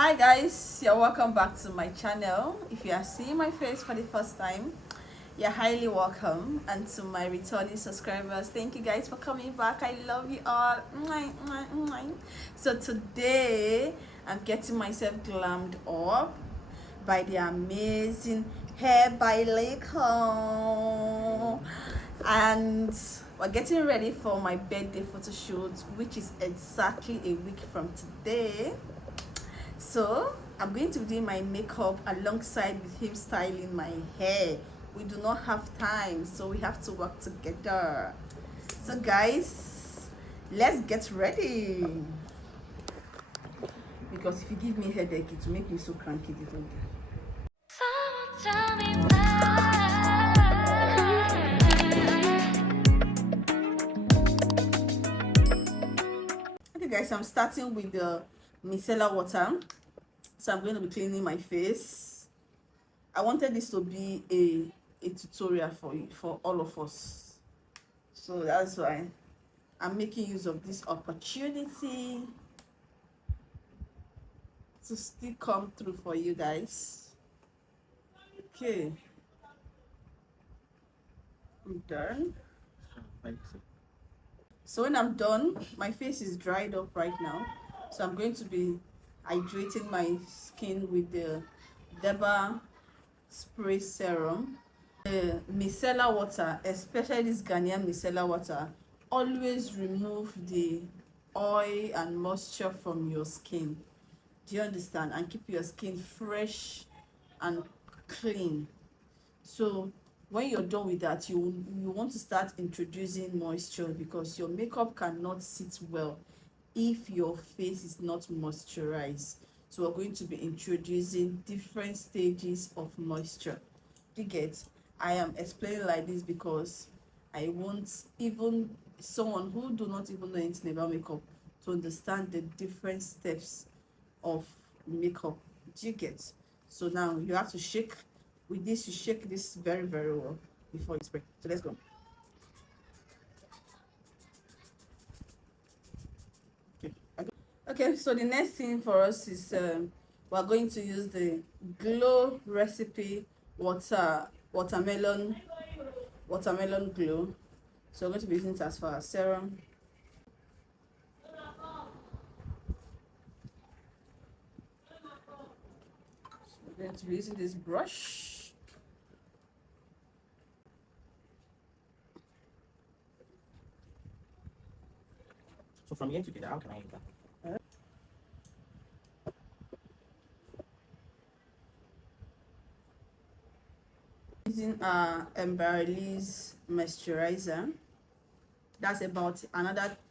Hi guys, you're welcome back to my channel. If you are seeing my face for the first time, you're highly welcome. And to my returning subscribers, thank you guys for coming back. I love you all. So today I'm getting myself glammed up by the amazing hair by Laco, and we're getting ready for my birthday photo shoot, which is exactly a week from today. So I'm going to be doing my makeup alongside with him styling my hair. We do not have time, so we have to work together. So guys, let's get ready, because if you give me a headache, it will make me so cranky the whole day. Tell me why. Okay guys, I'm starting with the micellar water. So I'm going to be cleaning my face. I wanted this to be a tutorial for all of us, so that's why I'm making use of this opportunity to still come through for you guys. Okay, I'm done. So when I'm done, my face is dried up right now, so I'm going to be hydrating my skin with the Deba spray serum. The micellar water, especially this Ghanaian micellar water, always remove the oil and moisture from your skin. Do you understand? And keep your skin fresh and clean. So when you're done with that, you want to start introducing moisture, because your makeup cannot sit well if your face is not moisturized. So we're going to be introducing different stages of moisture. You get? I am explaining like this because I want even someone who do not even know anything about makeup to understand the different steps of makeup. Do you get? So now you have to shake. With this, you shake this very well before you spray. So let's go. Okay, so the next thing for us is we're going to use the Glow Recipe watermelon glow. So we're going to be using it as for our serum. So we're going to be using this brush. So from here to there, how can I use that? Using our Emberli's moisturizer. That's about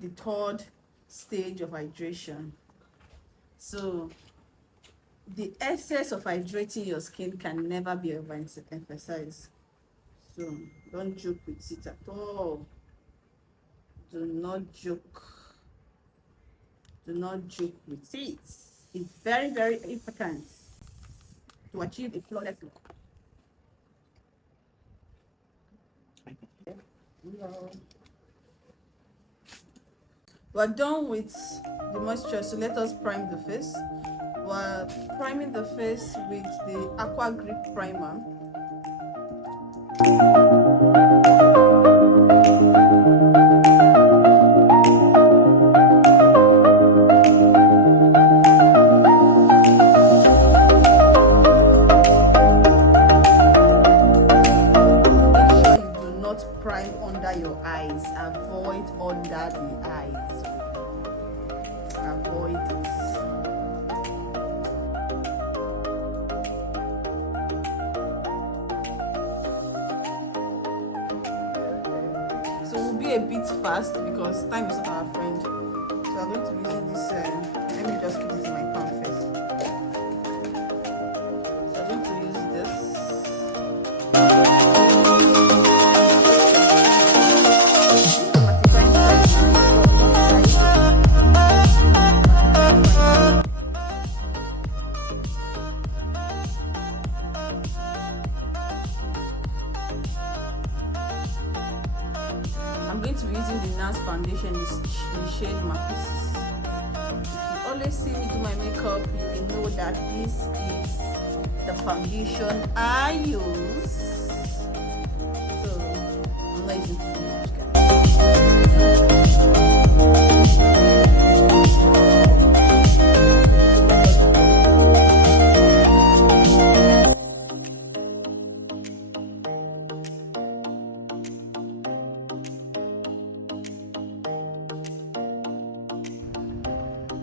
the third stage of hydration. So the essence of hydrating your skin can never be emphasized. So don't joke with it at all. Do not joke with it. It's very important to achieve a flawless look. We're done with the moisture, so let us prime the face. We're priming the face with the Aqua Grip Primer. Prime under your eyes. Avoid under the eyes. Avoid it. So we'll be a bit fast because time is not our friend. So I'm going to be using this. Let me just put this in my palm first. So I'm going to use this. I'm going to be using the NARS foundation in the shade Mapisis. If you always see me do my makeup, you will know that this is the foundation I use. So I'm not using too much,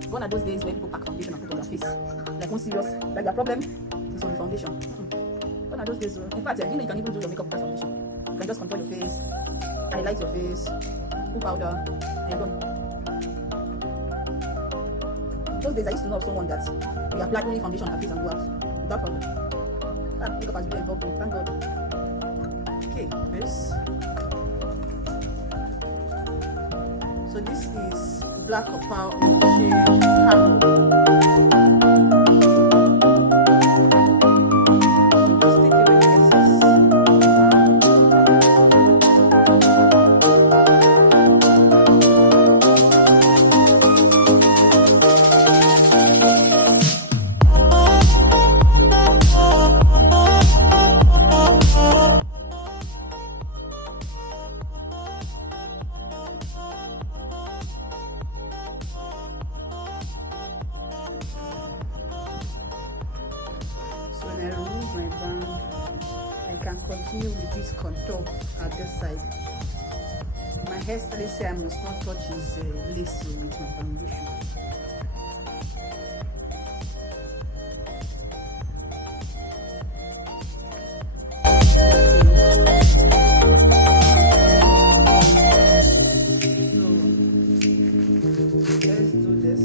Gone are those days where people pack foundation and put on their face. Like one serious, like their problem is on the foundation. Gone are those days. In fact, you can even do your makeup with that foundation. You can just contour your face, highlight your face, put powder, and you're done. Those days I used to know of someone that we apply only foundation on her face and go out without problem. That makeup has really evolved, thank God. Okay, this. So this is black copper in the shade Caro. So when I remove my band, I can continue with this contour at this side. My hairstylist say I must not touch his lace with my foundation. Let's do this.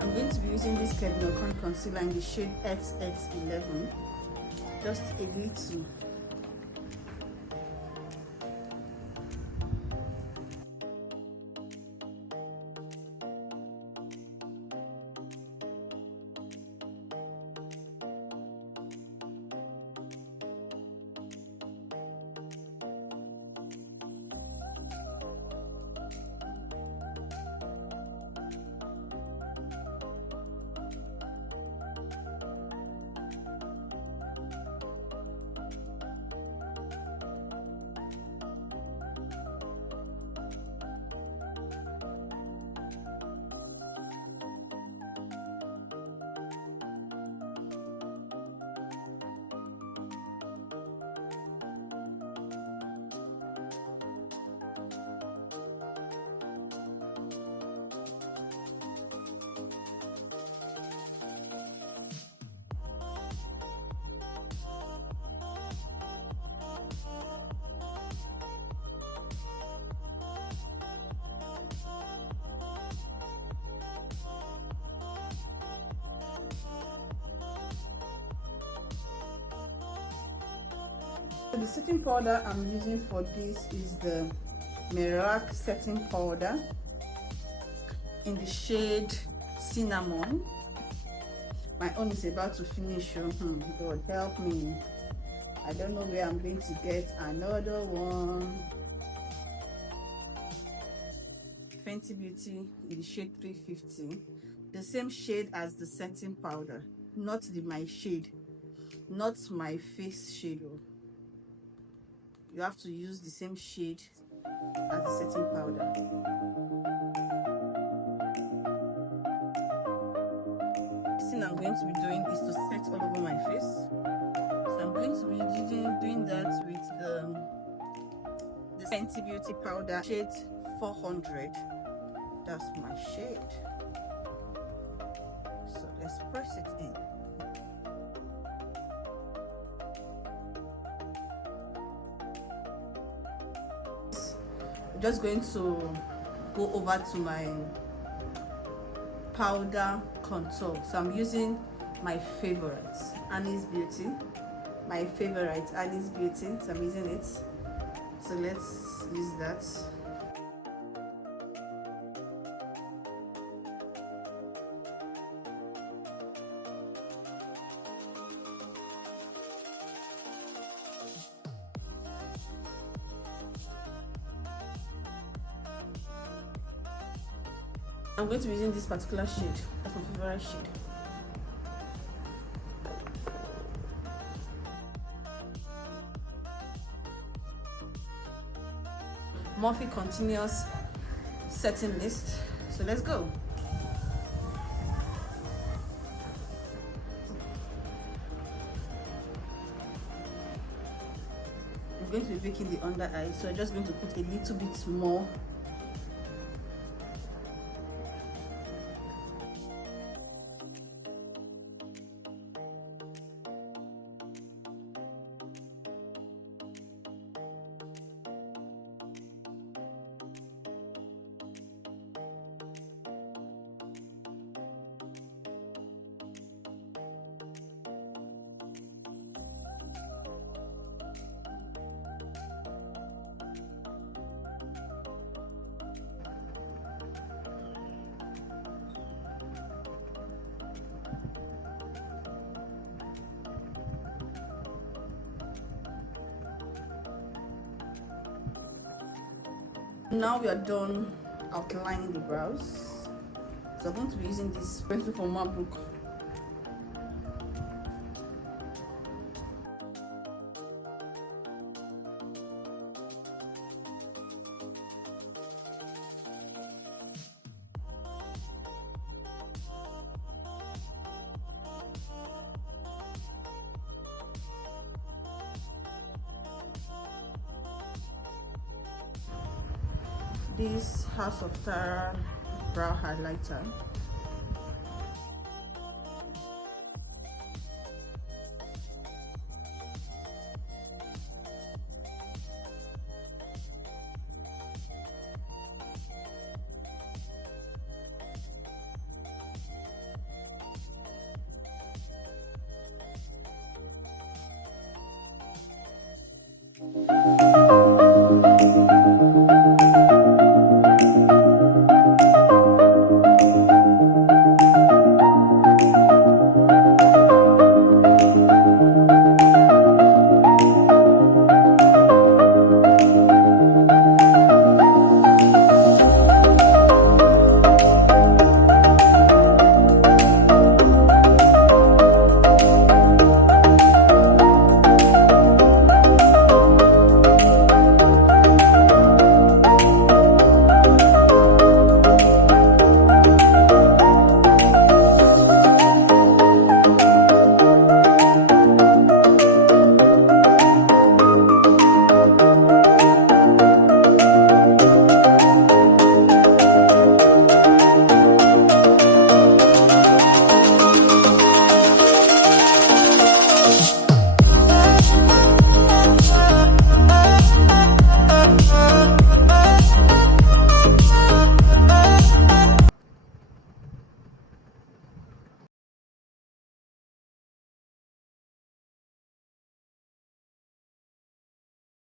I'm going to be using this Kednocon concealer in the shade XX11, just a little. So the setting powder I'm using for this is the Mirac setting powder in the shade Cinnamon. My own is about to finish. God help me. I don't know where I'm going to get another one. Fenty Beauty in the shade 350, the same shade as the setting powder, not my shade, not my face shade. You have to use the same shade as the setting powder. The thing I'm going to be doing is to set all over my face. So I'm going to be doing that with the Fenty Beauty powder shade 400. That's my shade. So let's press it in. I'm just going to go over to my powder contour. So I'm using my favorite, Annie's Beauty. My favorite, Annie's Beauty. So I'm using it. So let's use that. I'm going to be using this particular shade. That's my favorite shade. Morphe Continuous Setting Mist. So let's go. I'm going to be baking the under eye, so I'm just going to put a little bit more. Now we are done outlining the brows. So I'm going to be using this pencil from my book. This House of Tara brow highlighter.